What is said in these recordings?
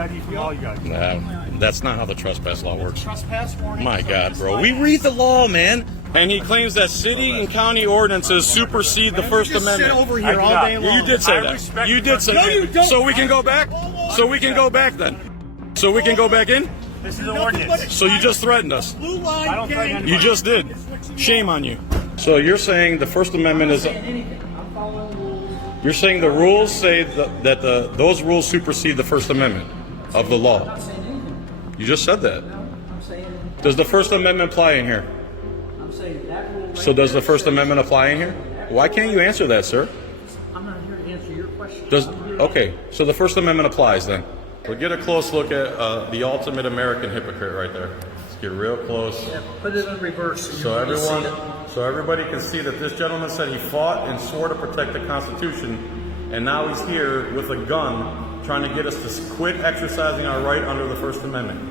ID from all you guys. That's not how the trespass law works. Trespass warning. My God, bro. We read the law, man. And he claims that city and county ordinances supersede the First Amendment. Sit over here all day long. You did say that. You did say that. you don't. So we can go back? So we can go back then? So we can go back in? This is an ordinance. So you just threatened us. I don't threaten anybody. You just did. Shame on you. So you're saying the First Amendment is... You're saying the rules say that those rules supersede the First Amendment of the law. You just said that. Does the First Amendment apply in here? So does the First Amendment apply in here? Why can't you answer that, sir? I'm not here to answer your question. Okay, so the First Amendment applies then. We'll get a close look at the ultimate American hypocrite right there. Let's get real close. Yeah, put it in reverse. So everybody can see that this gentleman said he fought and swore to protect the Constitution, and now he's here with a gun trying to get us to quit exercising our right under the First Amendment.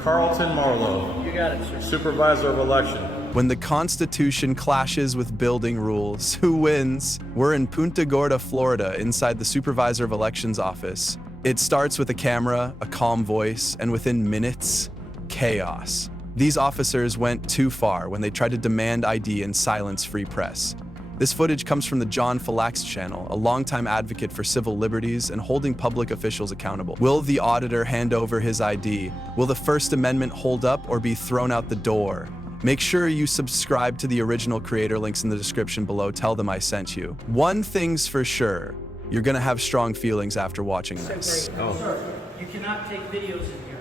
Carlton Marlowe. You got it, sir. Supervisor of Elections. When the Constitution clashes with building rules, who wins? We're in Punta Gorda, Florida, inside the Supervisor of Elections office. It starts with a camera, a calm voice, and within minutes, chaos. These officers went too far when they tried to demand ID and silence free press. This footage comes from the John Falax channel, a longtime advocate for civil liberties and holding public officials accountable. Will the auditor hand over his ID? Will the First Amendment hold up or be thrown out the door? Make sure you subscribe to the original creator, links in the description below. Tell them I sent you. One thing's for sure, you're gonna have strong feelings after watching this. Sir, you cannot take videos in here.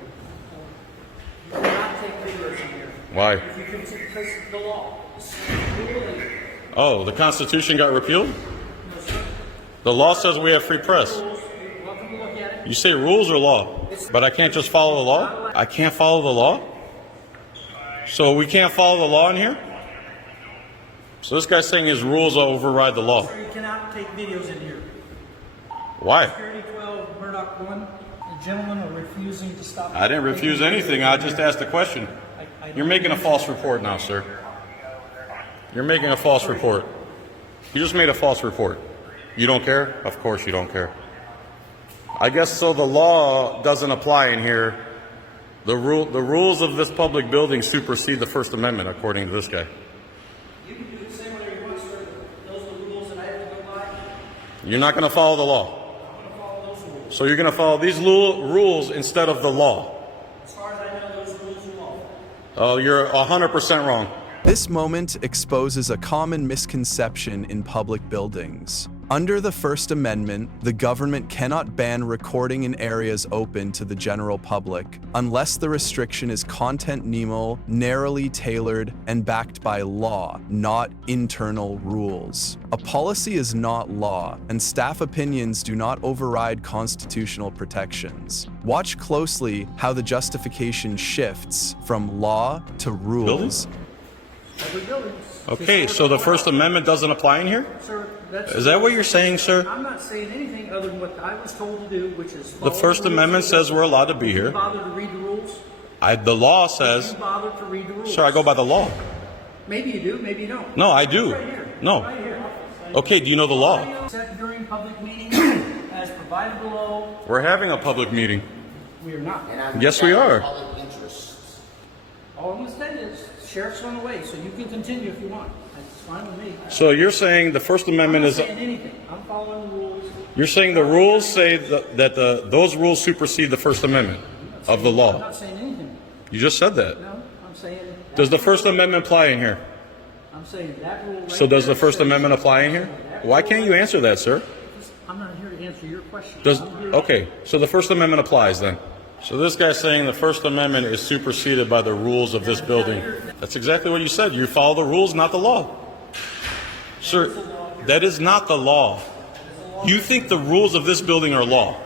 You cannot take videos in here. Why? If you can, because the law. Oh, the Constitution got repealed? The law says we have free press. Welcome to look at it. You say rules or law? But I can't just follow the law? I can't follow the law? So we can't follow the law in here? So this guy's saying his rules override the law. Sir, you cannot take videos in here. Why? Security 12, Murdoch 1, the gentlemen are refusing to stop. I didn't refuse anything. I just asked a question. You're making a false report now, sir. You're making a false report. You just made a false report. You don't care? Of course you don't care. I guess so the law doesn't apply in here. The rules of this public building supersede the First Amendment, according to this guy. You can do the same whatever you want, sir. Those are the rules that I have to go by. You're not going to follow the law. I'm going to follow those rules. So you're going to follow these rules instead of the law. As far as I know, those rules are law. Oh, you're 100% wrong. This moment exposes a common misconception in public buildings. Under the First Amendment, the government cannot ban recording in areas open to the general public unless the restriction is content-neutral, narrowly tailored, and backed by law, not internal rules. A policy is not law, and staff opinions do not override constitutional protections. Watch closely how the justification shifts from law to rules. Every building. Okay, so the First Amendment doesn't apply in here? Sir, that's... Is that what you're saying, sir? I'm not saying anything other than what I was told to do, which is... The First Amendment says we're allowed to be Did you here. bother to read the rules? The law Did says... you bother to read the rules? Sir, I go by the law. Maybe you do, maybe you don't. No, I do. Right here. No. Right here. Okay, do you know the law? Set during public meetings as provided below. We're having a public meeting. We are not. Yes, we are. All I'm going to say is, sheriff's on the way, so you can continue if you want. That's fine with me. So you're saying the First Amendment I'm is... not saying anything. I'm following the rules. You're saying the rules say that those rules supersede the First Amendment of the I'm law. not saying anything. You just said that. No, I'm saying... Does the First Amendment apply in here? I'm saying that rule... Right So does the there First says- Amendment apply in here? Why can't you answer that, sir? I'm not here to answer your question. Okay, so the First Amendment applies then. So this guy's saying the First Amendment is superseded by the rules of this building. That's exactly what you said. You follow the rules, not the law. Sir, that is not the law. You think the rules of this building are law.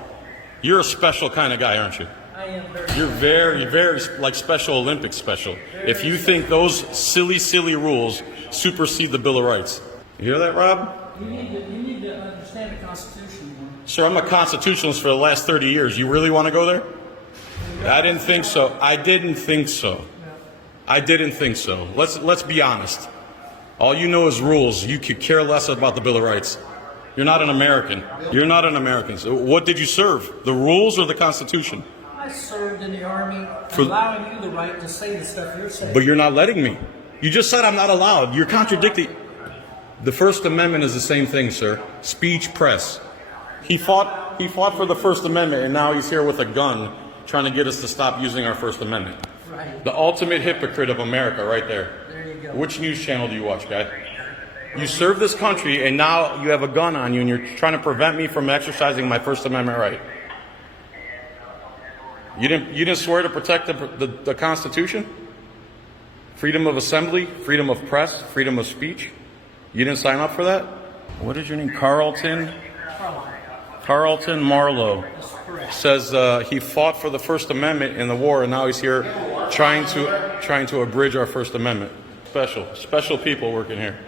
You're a special kind of guy, aren't you? I am very... You're very like Special Olympics special. If you think those silly rules supersede the Bill of Rights. You hear that, Rob? You need to understand the Constitution more. Sir, I'm a constitutionalist for the last 30 years. You really want to go there? I didn't think so. I didn't think so. I didn't think so. Let's be honest. All you know is rules. You could care less about the Bill of Rights. You're not an American. You're not an American. So what did you serve? The rules or the Constitution? served in the Army, For- allowing you the right to say the stuff you're saying. But you're not letting me. You just said I'm not allowed. You're contradicting. The First Amendment is the same thing, sir. Speech, press. He fought for the First Amendment, and now he's here with a gun trying to get us to stop using our First Amendment. Right. The ultimate hypocrite of America right there. There you go. Which news channel do you watch, guy? You serve this country, and now you have a gun on you, and you're trying to prevent me from exercising my First Amendment right. You didn't swear to protect the Constitution? Freedom of assembly, freedom of press, freedom of speech? You didn't sign up for that? What is your name? Carlton Marlowe says he fought for the First Amendment in the war, and now he's here trying to abridge our First Amendment. Special people working here.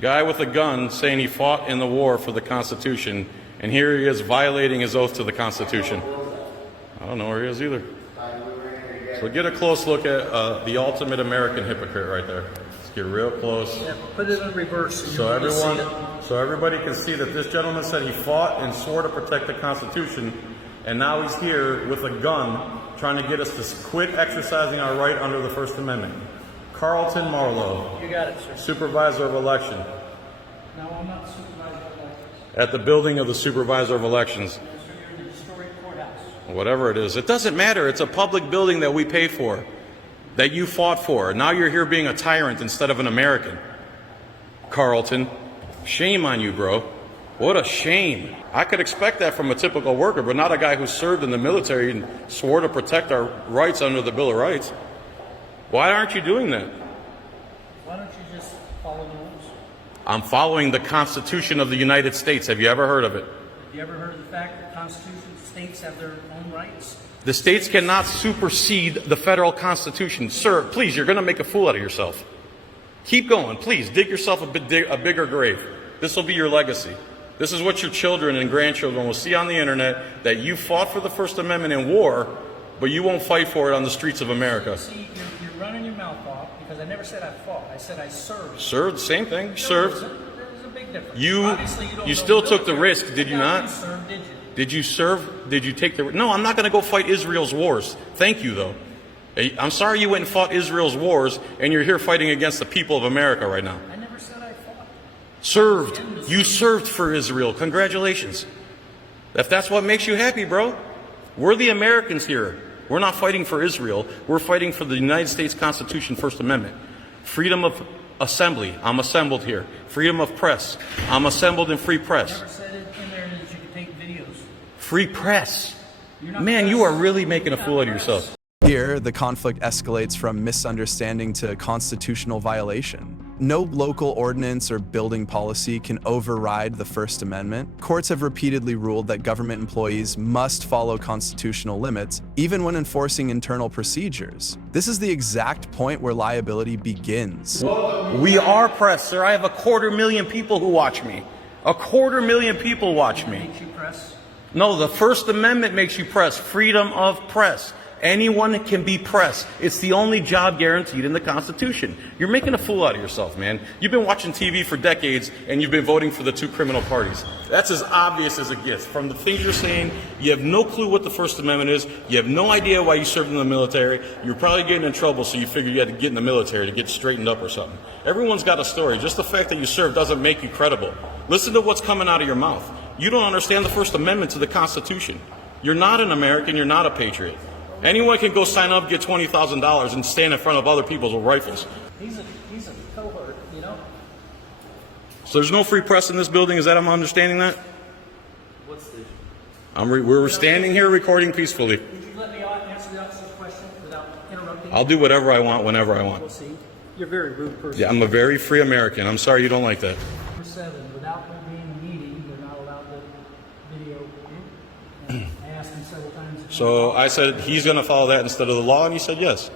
Guy with a gun saying he fought in the war for the Constitution, and here he is violating his oath to the Constitution. I don't know where he is either. So get a close look at the ultimate American hypocrite right there. Let's get real close. Yeah, put it in reverse. So everybody can see that this gentleman said he fought and swore to protect the Constitution, and now he's here with a gun trying to get us to quit exercising our right under the First Amendment. Carlton Marlowe, You got it, sir. Supervisor of Election, No, I'm not supervisor of elections. at the building of the Supervisor of Elections. You're in the historic courthouse. Whatever it is. It doesn't matter. It's a public building that we paid for, that you fought for. Now you're here being a tyrant instead of an American. Carlton, shame on you, bro. What a shame. I could expect that from a typical worker, but not a guy who served in the military and swore to protect our rights under the Bill of Rights. Why aren't you doing that? Why don't you just follow the rules? I'm following the Constitution of the United States. Have you ever heard of it? Have you ever heard of the fact that constitutions, states have their own rights? The states cannot supersede the federal Constitution. Sir, please, you're going to make a fool out of yourself. Keep going. Please, dig yourself a bigger grave. This will be your legacy. This is what your children and grandchildren will see on the internet, that you fought for the First Amendment in war, but you won't fight for it on the streets of America. See, you're running your mouth off because I never said I fought. I said I served. Served, same thing. Served. There's a big difference. You Obviously, don't know still the took the military. risk, did you Yeah, not? You served, did you? Did you serve? Did you take the... No, I'm not going to go fight Israel's wars. Thank you, though. I'm sorry you went and fought Israel's wars, and you're here fighting against the people of America right now. I never said I fought. Served. You served for Israel. Congratulations. If that's what makes you happy, bro. We're the Americans here. We're not fighting for Israel. We're fighting for the United States Constitution, First Amendment. Freedom of assembly. I'm assembled here. Freedom of press. I'm assembled in free press. Never said it in there that you could take videos. Free press. You're not Man, press. you are really making a You're fool not out of press. yourself. Here, the conflict escalates from misunderstanding to constitutional violation. No local ordinance or building policy can override the First Amendment. Courts have repeatedly ruled that government employees must follow constitutional limits, even when enforcing internal procedures. This is the exact point where liability begins. We are press, sir. I have 250,000 people who watch me. 250,000 people watch me. Makes you press. No, the First Amendment makes you press. Freedom of press. Anyone can be press. It's the only job guaranteed in the Constitution. You're making a fool out of yourself, man. You've been watching TV for decades, and you've been voting for the two criminal parties. That's as obvious as it gets. From the things you're saying, you have no clue what the First Amendment is. You have no idea why you served in the military. You're probably getting in trouble, so you figured you had to get in the military to get straightened up or something. Everyone's got a story. Just the fact that you served doesn't make you credible. Listen to what's coming out of your mouth. You don't understand the First Amendment to the Constitution. You're not an American. You're not a patriot. Anyone can go sign up, get $20,000, and stand in front of other people with rifles. He's a cohort, you know? So there's no free press in this building? Is that I'm understanding that? What's the... We're standing here recording peacefully. Would you let me answer the officer's question without interrupting? I'll do whatever I want, whenever I want. We'll see. You're a very rude person. Yeah, I'm a very free American. I'm sorry you don't like that. Number 7, without there being a meeting, they're not allowed to video. And I asked him several times. So I said he's going to follow that instead of the law, and he said yes.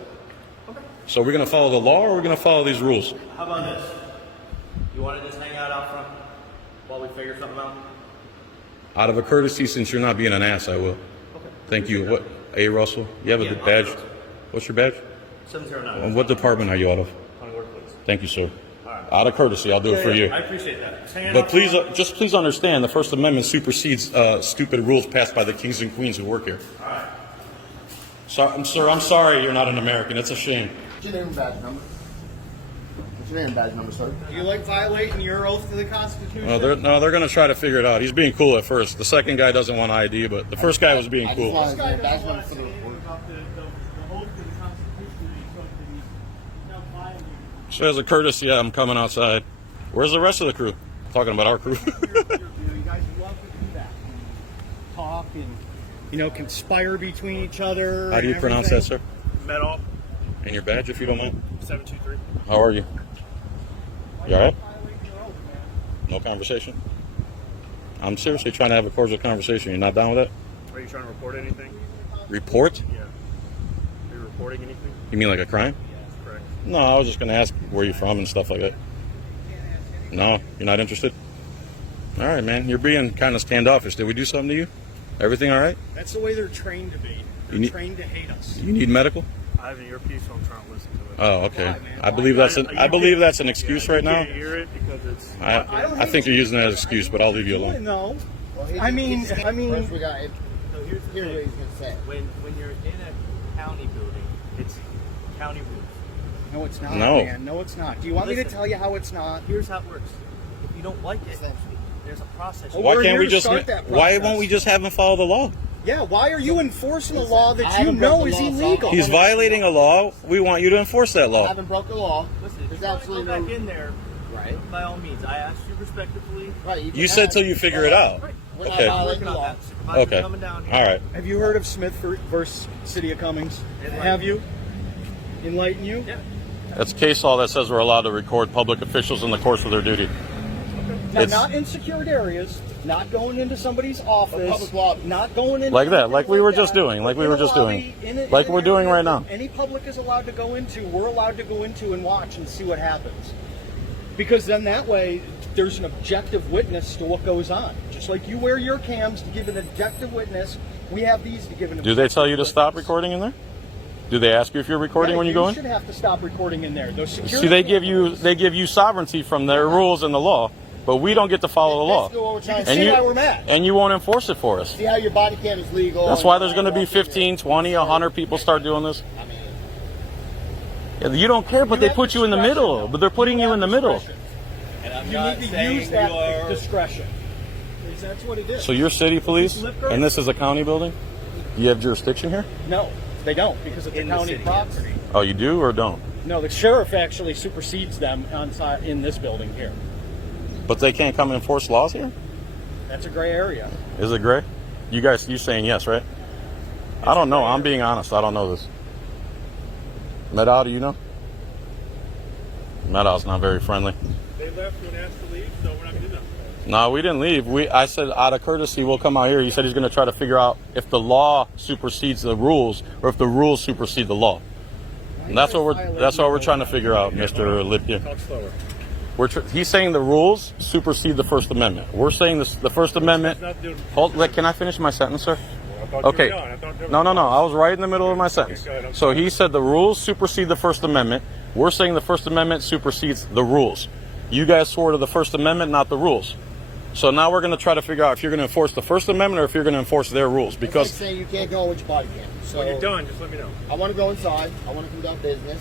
Okay. So we're going to follow the law, or we're going to follow these rules? How about this? You want to just hang out front while we figure something out? Out of a courtesy, since you're not being an ass, I will. Okay. Thank you. What? A. Russell? You have a badge? What's your badge? 709. And what department are you out of? County Workplace. Thank you, sir. All right. Out of courtesy, I'll do it for you. I appreciate that. Just hang out But please, front. just please understand, the First Amendment supersedes stupid rules passed by the kings and queens who work here. All right. Sir, I'm sorry you're not an American. It's a shame. What's your name and badge number? What's your name and badge number, sir? You like violating your oath to the Constitution? They're going to try to figure it out. He's being cool at first. The second guy doesn't want ID, but the first guy was being cool. This guy doesn't want to say anything about the oath to the Constitution. He's not violating. So as a courtesy, I'm coming outside. Where's the rest of the crew? Talking about our crew. You guys love to do that. Talk and, conspire between each other. How do you pronounce that, sir? Medal And your badge, if you don't mind. 723. How are you? You all right? No conversation? I'm seriously trying to have a cordial conversation. You're not down with that? Are you trying to report anything? Report? Yeah. Are you reporting anything? You mean like a crime? That's correct. No, I was just going to ask where you're from and stuff like that. No? You're not interested? All right, man. You're being kind of standoffish. Did we do something to you? Everything all right? That's the way they're trained to be. They're trained to hate us. You need medical? I have an earpiece, so I'm trying to listen to it. Oh, okay. Why, man? I believe that's an excuse right now. You can't hear it because it's... I think you're using that as an excuse, but I'll leave you alone. No. Well, I mean, first we got it. So here's the Here's what thing. he's gonna say. When you're in a county building, it's county rules. No, it's not, No. man. No, it's not. Do you want me to Listen. tell you how it's not? Here's how it works. If you don't like it, there's a process. Well, Why we're can't here we to just? start that Why process. won't we just have him follow the law? Yeah, why are you enforcing a law that I you haven't know broke is the law, so illegal? He's violating a law. We want you to enforce that I law. haven't broke the law. Listen, if There's you want to absolutely go back no. in there, Right. by all means, I asked you respectfully. Right. You can said ask. till you figure it out. Right. We're not Okay. violating Working the on law. that. Supervisor's Okay. coming down here. All right. Have you heard of Smith versus City of Cummings? Enlighten. Have you? Enlighten you? Yeah. That's case law that says we're allowed to record public officials in the course of their duty. Now, It's- not in secured areas, not going into somebody's office, public lobby. not going into Like that, like we were just that. doing, like we In were a just lobby, doing. in Like an we're doing area right now. Any public is allowed to go into. We're allowed to go into and watch and see what happens. Because then that way, there's an objective witness to what goes on. Just like you wear your cams to give an objective witness, we have these to give an Do they tell you to objective stop witness. recording in there? Do they ask you if you're recording when you go You in? should have to stop recording in there. Those security See, they give you sovereignty from their rules and the law, but we don't get to follow the law. Basically what we're trying to And say. see you why we're mad. and you won't enforce it for us. See how your body cam is legal. That's and why there's going to you're be 15, 20, 100 people start doing this. I mean, Yeah, you don't care, but they put you in the middle. But they're putting you in the middle. You need to use that discretion. Because that's what it is. So you're city police, and this is a county building? You have jurisdiction here? No, they don't because it's a county property. Oh, you do or don't? No, the sheriff actually supersedes them on site in this building here. But they can't come and enforce laws here? That's a gray area. Is it gray? You saying yes, right? I don't know. I'm being honest. I don't know this. Medal, do you know? Medal's not very friendly. They left when asked to leave, so we're not going to do that. No, we didn't leave. I said out of courtesy, we'll come out here. He said he's going to try to figure out if the law supersedes the rules or if the rules supersede the law. And that's what we're trying to figure out, Mr. Lipia. Talk slower. He's saying the rules supersede the First Amendment. We're saying the First Amendment. Can I finish my sentence, sir? Okay. No. I was right in the middle of my sentence. So he said the rules supersede the First Amendment. We're saying the First Amendment supersedes the rules. You guys swore to the First Amendment, not the rules. So now we're going to try to figure out if you're going to enforce the First Amendment or if you're going to enforce their rules. it's Because like saying you can't go with your body cam. So When you're done, just let me know. I want to go inside. I want to conduct business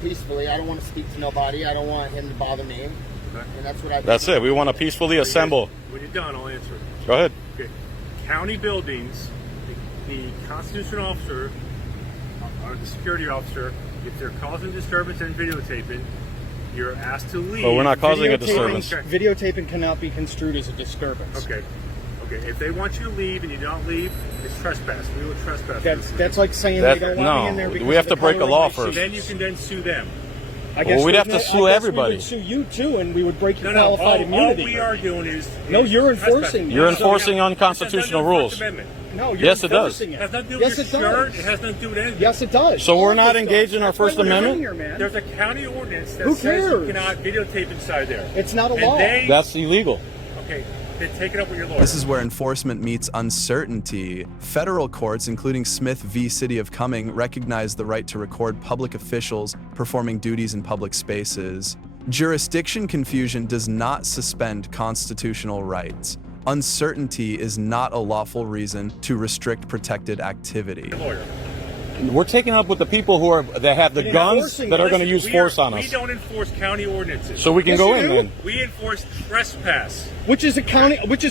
peacefully. I don't want to speak to nobody. I don't want him to bother me. And that's what I. that's it. We want to peacefully assemble. When you're done, I'll answer it. Go ahead. Okay. County buildings, the constitutional officer or the security officer, if they're causing disturbance and videotaping, you're asked to leave. But we're not causing a Videotaping- disturbance. Videotaping cannot be construed as a disturbance. Okay. If they want you to leave and you don't leave, it's trespass. We will trespass. That's like saying they don't want me in there because we have of to the break a color of law my first. shoes. Then you can then sue them. I guess Well, we'd have there's to no- sue I guess everybody. We would sue you too, and we would break your No. qualified All immunity. we are doing is No, you're trespassing. enforcing it. You're So- enforcing unconstitutional rules. No, you're Yes, it does. enforcing It has nothing to do Yes, with it your shirt. does. It has nothing to do with anything. Yes, it does. So we're not All of this engaged stuff. in our That's why First we're Amendment? here, man. There's a county ordinance that Who says you cares? cannot videotape inside there. It's not a And law. they- That's illegal. Okay, then take it up with your lawyer. This is where enforcement meets uncertainty. Federal courts, including Smith v. City of Cumming, recognize the right to record public officials performing duties in public spaces. Jurisdiction confusion does not suspend constitutional rights. Uncertainty is not a lawful reason to restrict protected activity. Your lawyer. We're taking up with the people that have the But guns enforcing that are it. going to use force on We us. don't enforce county ordinances. So we can Yes, go you in do. then. We enforce trespass. Which is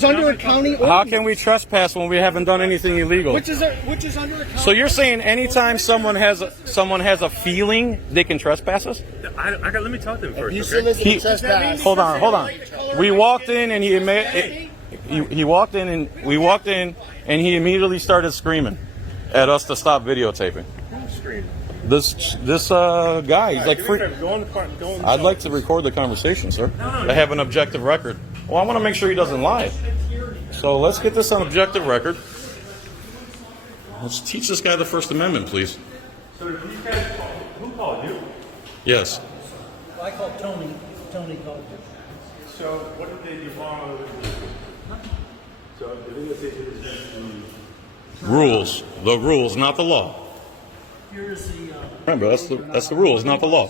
under a county How ordinance. can we trespass when we haven't done anything illegal? Which is under a county. So you're saying anytime someone has a feeling they can trespass us? Let me talk to him first. You okay? send us He- a trespass. Hold on. We walked in and he walked in and he immediately started screaming at us to stop videotaping. Screen. This guy, he's like, Do me a favor, go in the car. Go in the I'd car. like to record the conversation, sir. I have an objective record. Well, I want to make sure he doesn't lie. So let's get this on objective record. Let's teach this guy the First Amendment, please. So these guys, who called you? Yes. I called Tony. Tony called you. So what did they do wrong? So the thing that they did is Rules. The rules, not the law. Here is the. Remember, that's the rules, not the law.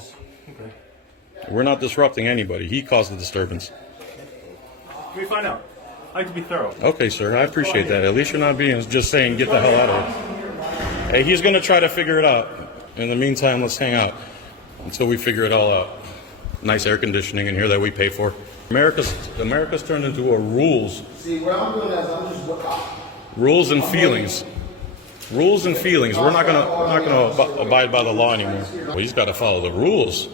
We're not disrupting anybody. He caused the disturbance. we find out. I like to be thorough. Okay, sir. I appreciate that. At least you're not being just saying, get the hell out of here. Hey, he's going to try to figure it out. In the meantime, let's hang out until we figure it all out. Nice air conditioning in here that we pay for. America's turned into a rules. See, what I'm doing is I'm just Rules and feelings. Rules and feelings. We're not gonna abide by the law anymore. Well, he's got to follow the rules.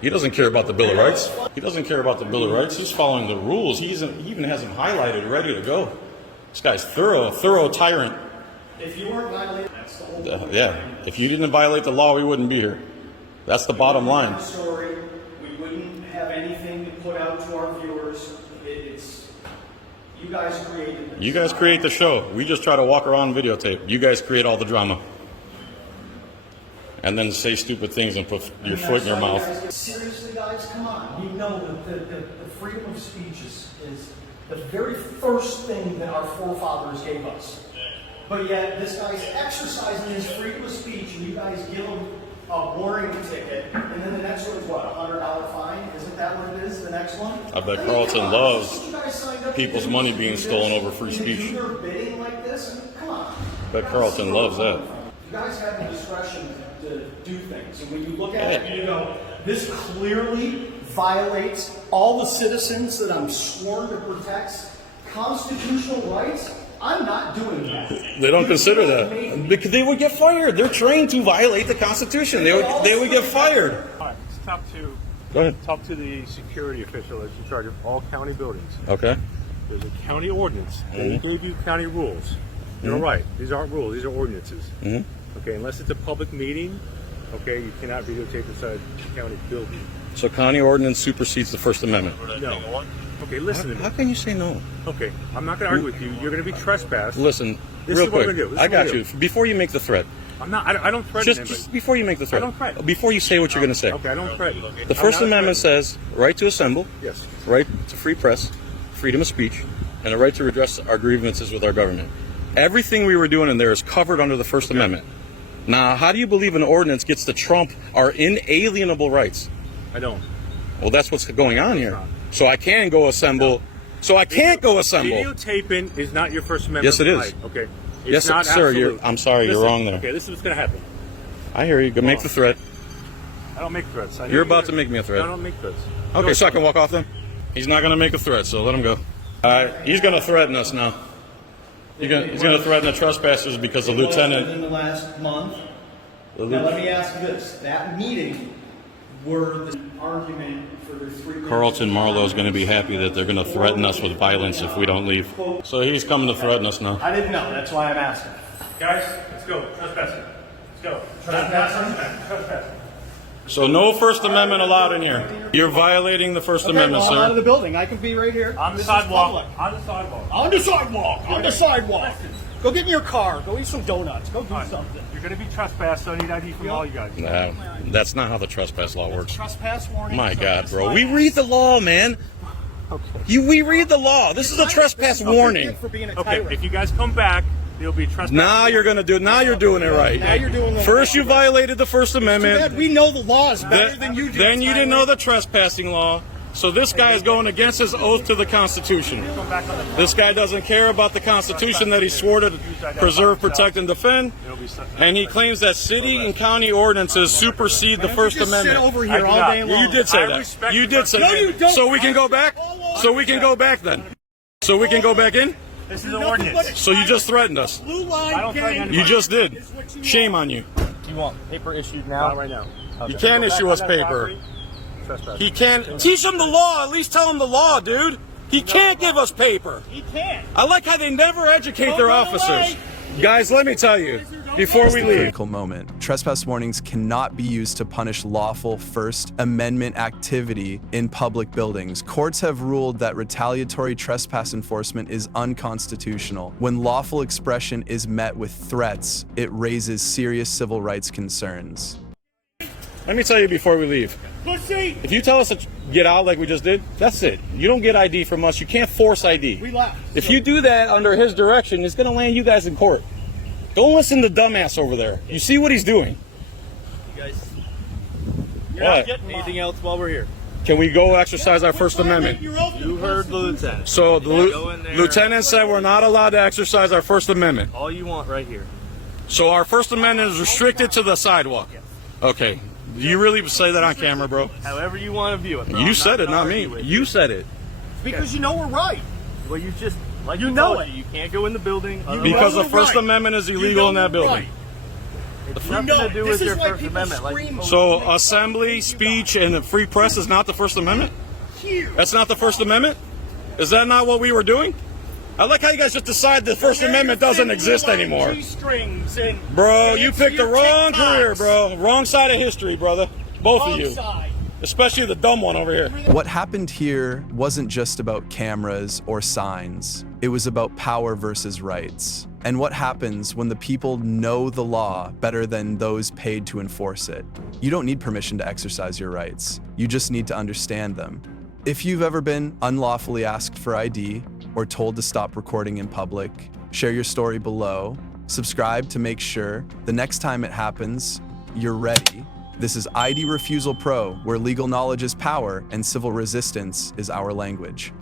He doesn't care about the Bill of Rights. He doesn't care about the Bill of Rights. He's following the rules. He even has them highlighted, ready to go. This guy's thorough tyrant. If you weren't violating, that's the whole Yeah. If you didn't violate the law, we wouldn't be here. That's the bottom line. story. We wouldn't have anything to put out to our viewers. It's you guys created this. You guys create the show. We just try to walk around and videotape. You guys create all the drama. And then say stupid things and put your foot in your mouth. Seriously, guys, come on. You know that the freedom of speech is the very first thing that our forefathers gave us. But yet, this guy's exercising his freedom of speech, and you guys give him a warning ticket, and then the next one is what, $100 fine? Isn't that what it is, the next one? I bet mean, Carlton come on. loves This is what you guys signed up to people's do. money To being do stolen this, over free and to speech. do your bidding like this? I mean, come on. Bet Carlton loves that. You guys have the discretion to do things, and when you look at it and you go, this clearly violates all the citizens that I'm sworn to protect constitutional rights, I'm not doing that. They don't consider that. Because they would get fired. They're trained to violate the Constitution. They would get fired. All right, let's Go ahead. talk to the security official that's in charge of all county buildings. Okay. There's a county ordinance. They gave you county rules. You're right. These aren't rules. These are ordinances. Okay, unless it's a public meeting, okay, you cannot videotape inside the county building. So county ordinance supersedes the First Amendment. No. Okay, listen to How me. can you say no? Okay, I'm not going to argue with you. You're going to be trespassed. Listen, This real is what quick. we're gonna do. This I is what got we're you. gonna Before you make the threat, I'm not. I don't threaten anybody. just before you make the threat, I don't threaten. before you say what you're going to say, Okay, I don't threaten. the First Amendment says right to assemble, Yes. right to free press, freedom of speech, and a right to redress our grievances with our government. Everything we were doing in there is covered under the First Amendment. Now, how do you believe an ordinance gets to trump our inalienable rights? I don't. Well, that's what's going on here. So I can go assemble. So I can't go assemble. Videotaping is not your First Amendment Yes, it is. right. Okay. It's Yes, not sir, absolute. I'm sorry, you're Listen, wrong there. Okay, this is what's going to happen. I hear you. Go make the threat. I don't make threats. I know You're about gonna- to make me a threat. I don't make threats. Okay, so I can walk off then? He's not going to make a threat, so let him go. He's going to threaten us now. He's going to threaten the trespassers because the lieutenant. In the last month. Now let me ask you this: that meeting, were the argument for the 3 minutes. Carlton Marlowe is going to be happy that they're going to threaten us with violence if we don't leave. So he's coming to threaten us now. I didn't know. That's why I'm asking. Guys, let's go. Trespassing. Let's go. Trespassing. So no First Amendment allowed in here. You're violating the First Amendment, well, I'm out of sir. the building. I can be right here. On the This is sidewalk. public. On the sidewalk. On the sidewalk. On the sidewalk. Go get in your car. Go eat some donuts. Go do something. You're going to be trespassed, so I need ID from all you guys. No, that's not how the trespass law works. Trespass warning. My so God, that's bro. my We ass. read the law, man. We read the law. This is a trespass warning. For being a Okay, tyrant. if you guys come back, you'll be trespassed. Now you're going to do it. Now you're doing it right. Now you're doing the First you violated the First Too bad Amendment. we know the laws better than you do. Then you didn't know tyrant. the trespassing law. So this guy is going against his oath to the Constitution. This guy doesn't care about the Constitution that he swore to preserve, protect, and defend. And he claims that city and county ordinances supersede the First Amendment. Sit over here all day long. You did say that. You did say that. So we can go back? So we can go back then? So we can go back in? This is an ordinance. So you just threatened us. Blue line I don't threaten gang. anybody. You just did. Shame on you. You want paper issued now? Not right now. You can't issue us paper. Trespass. He can't. Teach him the law. At least tell him the law, dude. He can't give us paper. He can't. I like how they never educate their officers. Guys, let me tell you, before we leave, Critical moment. Trespass warnings cannot be used to punish lawful First Amendment activity in public buildings. Courts have ruled that retaliatory trespass enforcement is unconstitutional. When lawful expression is met with threats, it raises serious civil rights concerns. let me tell you before we leave. Pussy. If you tell us to get out like we just did, that's it. You don't get ID from us. You can't force ID. We left. If you do that under his direction, it's going to land you guys in court. Don't listen to dumbass over there. You see what he's doing. You guys, What? anything else while we're here? Can we go exercise our First Amendment? You heard the lieutenant. So the Go in there. lieutenant said we're not allowed to exercise our First Amendment. All you want right here. So our First Amendment is restricted to the sidewalk. Okay. Do you really say that on camera, bro? However you want to view it. Bro. You I'm said it, gonna not me. argue with You said it. Because you know we're right. Well, you just like You you know told it. You can't go in the building. Because the we're First right. Amendment is You illegal know in that we're building. right. It's You nothing know to do this with is your why First people Amendment. scream. So assembly, speech, and the free press is not the First Amendment? Here. That's not the First Amendment? Is that not what we were doing? I like how you guys just decide the First Amendment doesn't exist anymore. G-strings and Bro, you answer picked the your wrong TikToks. career, bro. Wrong side of history, brother. Both of Wrong you. side. Especially the dumb one over here. What happened here wasn't just about cameras or signs. It was about power versus rights. And what happens when the people know the law better than those paid to enforce it. You don't need permission to exercise your rights. You just need to understand them. If you've ever been unlawfully asked for ID or told to stop recording in public, share your story below. Subscribe to make sure the next time it happens, you're ready. This is ID Refusal Pro, where legal knowledge is power and civil resistance is our language.